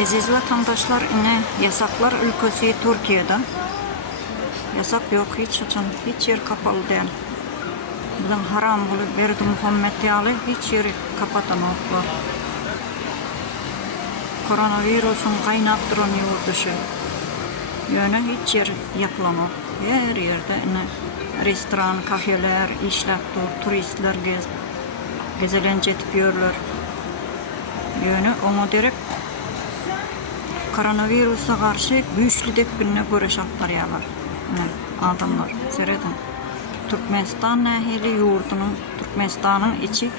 Aziz vatandaşlar, yine yasaklar ülkesi Türkiye'de. Yasak yok, hiç yer kapalı değil. Bizden haram bulup berdi Muhammed Yali hiç yeri kapatamaklar. Koronavirusun kaynap duran yurdışı. Yöne hiç yer yaklamak. Her yerde restoran, kafeler işlep dur, turistler gezelence etpiyorlar. Yöne onu derek koronavirusa karşı güçlü depinne göreşaklar yalar. Adamlar seyredin. Türkmenistan nahili yurdunun, Türkmenistan'ın içi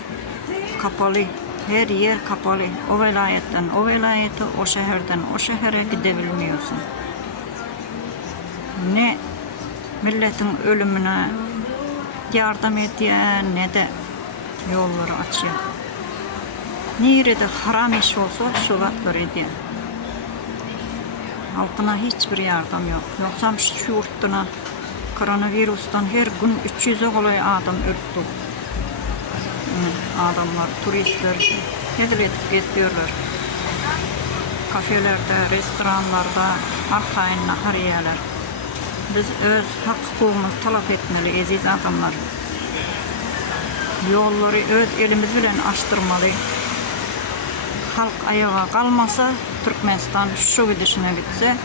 kapalı. Her yer kapalı. O velayetten o velayete, o şehirden o şehire gidebilmiyorsun. Ne milletin ölümüne yardım ediyor, ne de yolları açıyor. Nerede haram iş olsa şulatlar ediyor. Halkına hiçbir yardım yok. Yoksa şu yurtuna koronavirustan her gün 300'e kolay adam öldü. Adamlar, turistler edilip geziyorlar. Kafelerde, restoranlarda arkayın nahar yerler. Biz öz hakkımızı talep etmeli aziz adamlar. Yolları öz elimiz bilen açtırmalı. Halk ayağa kalmasa, Türkmenistan şu gidişine gitse